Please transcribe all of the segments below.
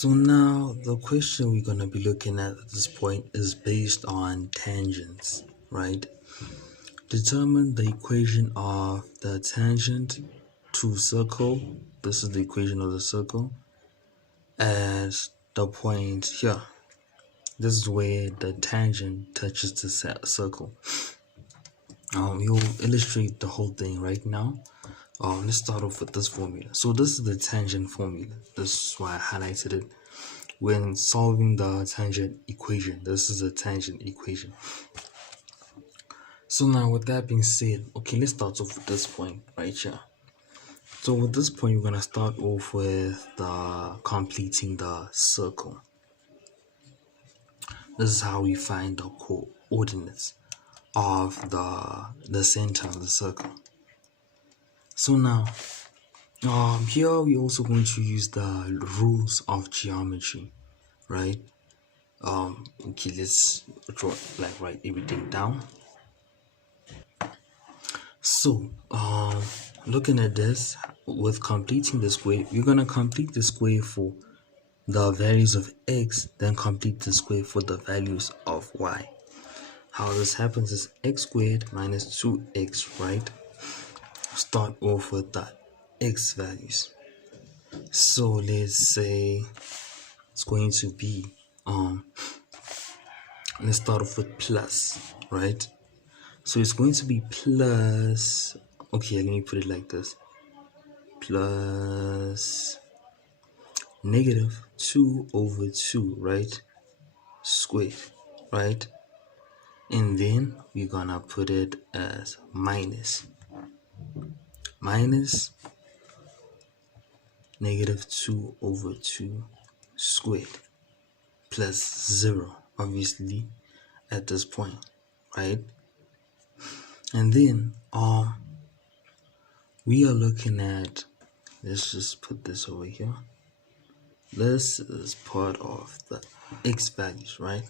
So now the question we're going to be looking at this point is based on tangents, right? Determine the equation of the tangent to circle. This is the equation of the circle at the point here. This is where the tangent touches the circle. You'll illustrate the whole thing right now. Let's start off with this formula. So this is the tangent formula. This is why I highlighted it. When solving the tangent equation, this is a tangent equation. So now with that being said, okay, let's start off with this point right here. So with this point, we're gonna start off with the completing the circle. This is how we find the coordinates of the center of the circle. So now, here we're also going to use the rules of geometry, right? Okay, let's write everything down. So, looking at this, with completing the square, you're gonna complete the square for the values of x, then complete the square for the values of y. How this happens is x squared minus 2x, right? Start off with the x values. So let's say it's going to be let's start off with plus, right? So it's going to be plus, okay, let me put it like this, plus negative 2 over 2, right, squared, right? And then we're gonna put it as minus negative 2 over 2 squared plus 0, obviously, at this point, right? And then we are looking at, let's just put this over here. This is part of the x values, right?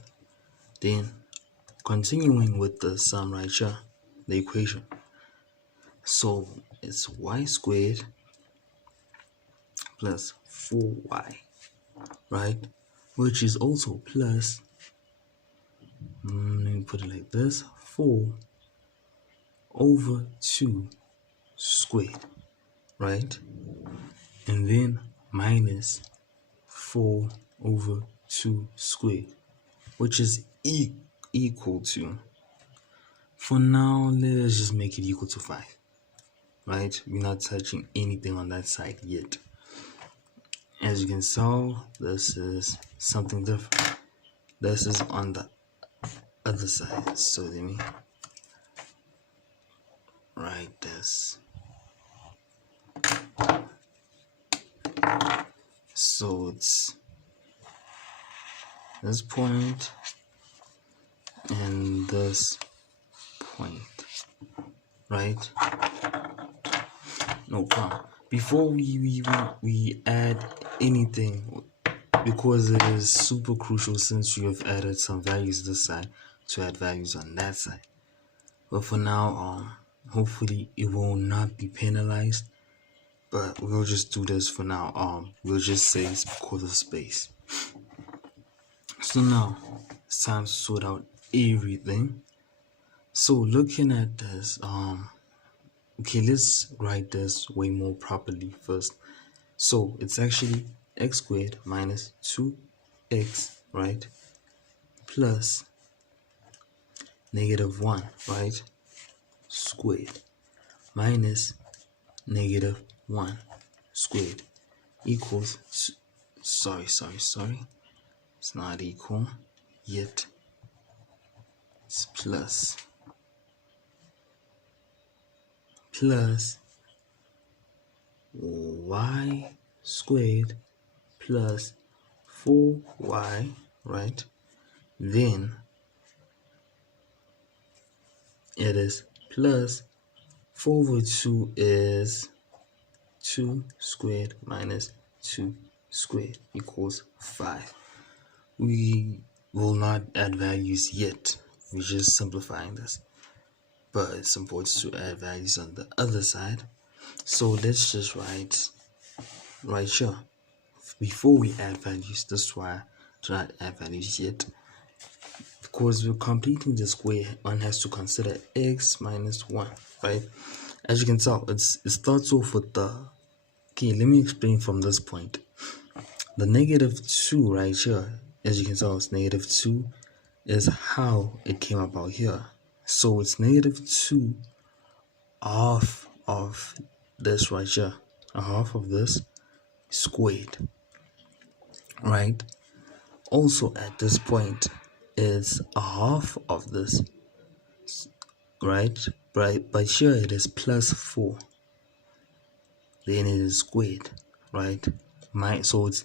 Then continuing with the sum right here, the equation. So it's y squared plus 4y, right? Which is also plus, let me put it like this, 4 over 2 squared, right? And then minus 4 over 2 squared, which is equal to, for now, let's just make it equal to 5, right? We're not touching anything on that side yet. As you can tell, this is something different. This is on the other side. So let me write this. So it's this point and this point, right? No problem. Before we add anything, because it is super crucial since you have added some values this side, to add values on that side. But for now, hopefully it will not be penalized. But we'll just do this for now. We'll just say it's because of space. So now it's time to sort out everything. So looking at this, okay, let's write this way more properly first. So it's actually x squared minus 2x, right, plus negative 1, right, squared, minus negative 1 squared equals, sorry, it's not equal yet, it's plus y squared plus 4y, right? Then it is plus 4 over 2 is 2 squared minus 2 squared equals 5. We will not add values yet. We're just simplifying this. But it's important to add values on the other side. So let's just write right here before we add values. This is why I do not add values yet. Because we're completing the square, one has to consider x minus 1, right? As you can tell, it starts off with the... Okay, let me explain from this point. The negative 2 right here, as you can tell, it's negative 2 is how it came about here. So it's negative 2 half of this right here, a half of this squared, right? Also at this point is a half of this, right? But here it is plus 4, then it is squared, right? So it's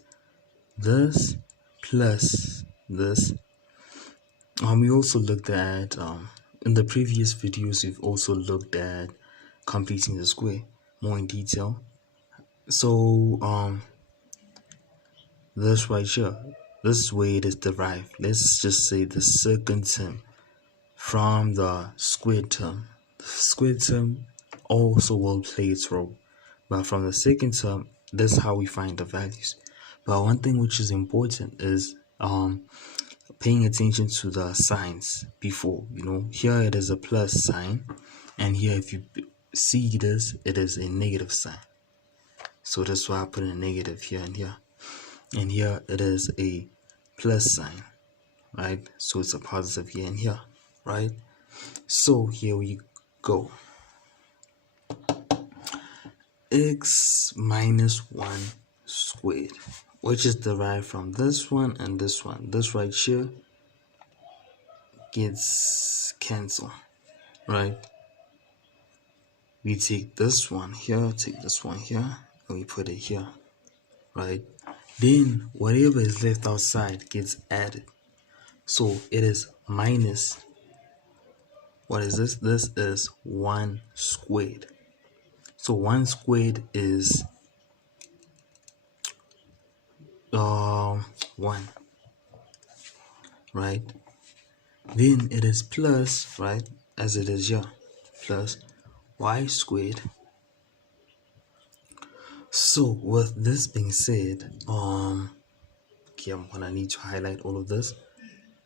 this plus this. We also looked at in the previous videos, we've also looked at completing the square more in detail. So this right here, this way it is derived. Let's just say the second term from the squared term. The squared term also will play its role, but from the second term, that's how we find the values. But one thing which is important is paying attention to the signs before. Here it is a plus sign, and here if you see this, it is a negative sign. So that's why I put a negative here and here. And here it is a plus sign, right? So it's a positive here and here, right? So here we go. X minus 1 squared, which is derived from this one and this one. This right here gets cancelled, right? We take this one here, take this one here, and we put it here, right? Then whatever is left outside gets added. So it is minus, what is this? This is 1 squared. So 1 squared is 1, right? Then it is plus, right, as it is here, plus y squared. So with this being said, okay, I'm gonna need to highlight all of this.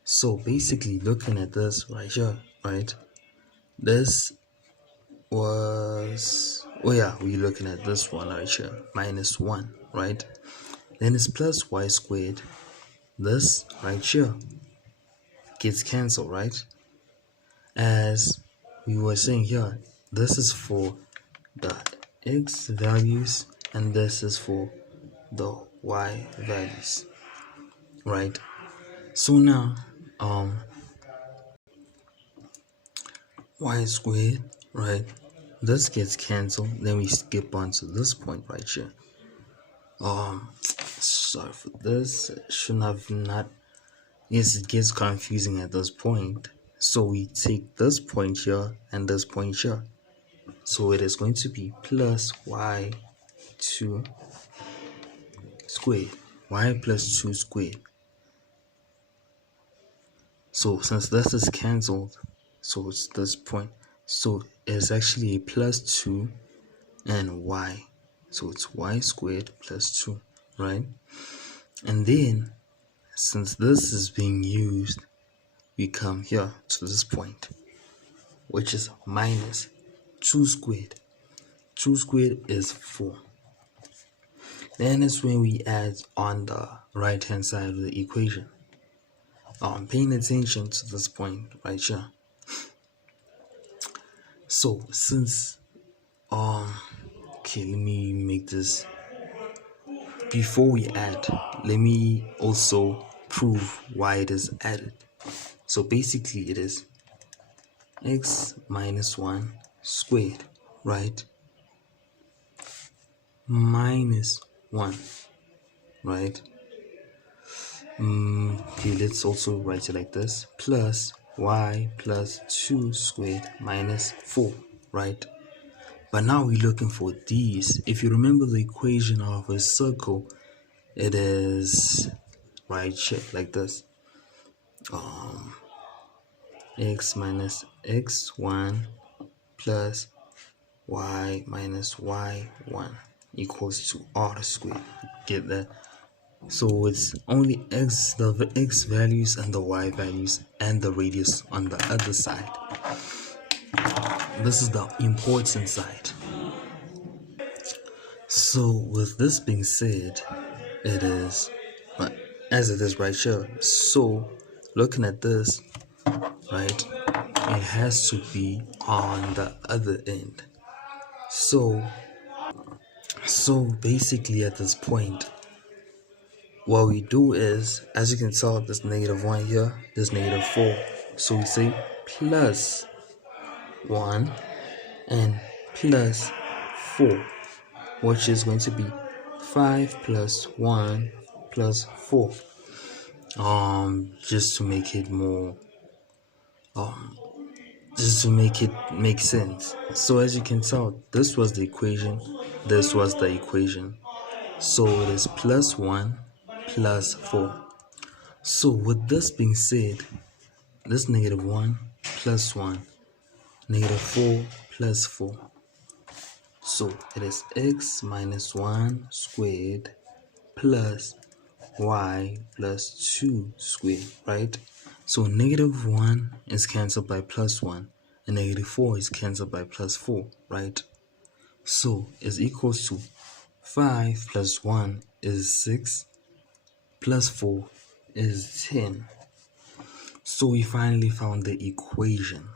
So basically looking at this right here, right, this was, oh yeah, we're looking at this one right here, minus 1, right? Then it's plus y squared. This right here gets cancelled, right? As we were saying here, this is for the x values and this is for the y values, right? So now y squared, right, this gets cancelled, then we skip on to this point right here. Sorry for this, shouldn't have not, yes, it gets confusing at this point. So we take this point here and this point here, so it is going to be plus y2 squared, y plus 2 squared. So since this is cancelled, so it's this point, so it's actually a plus 2 and y, so it's y squared plus 2, right? And then since this is being used, we come here to this point, which is minus 2 squared. 2 squared is 4. Then is when we add on the right hand side of the equation. Paying attention to this point right here. So since okay, let me make this, before we add, let me also prove why it is added. So basically it is x minus 1 squared, right, minus 1, right? Okay, let's also write it like this, plus y plus 2 squared minus 4, right? But now we're looking for these. If you remember the equation of a circle, it is right shaped like this. X minus x1 plus y minus y1 equals to r squared. Get that? So it's only x, the x values and the y values and the radius on the other side. This is the important side. So with this being said, it is as it is right here. So looking at this, right, it has to be on the other end. So basically at this point, what we do is, as you can tell, there's -1 here, there's -4. So we say plus 1 and plus 4, which is going to be 5 plus 1 plus 4. Just to make it more, just to make it make sense. So as you can tell, this was the equation, this was the equation. So it is plus 1 plus 4. So with this being said, this -1 plus 1, -4 plus 4. So it is x minus 1 squared plus y plus 2 squared, right? So -1 is cancelled by plus 1 and -4 is cancelled by plus 4, right? So is equals to 5 plus 1 is 6 plus 4 is 10. So we finally found the equation.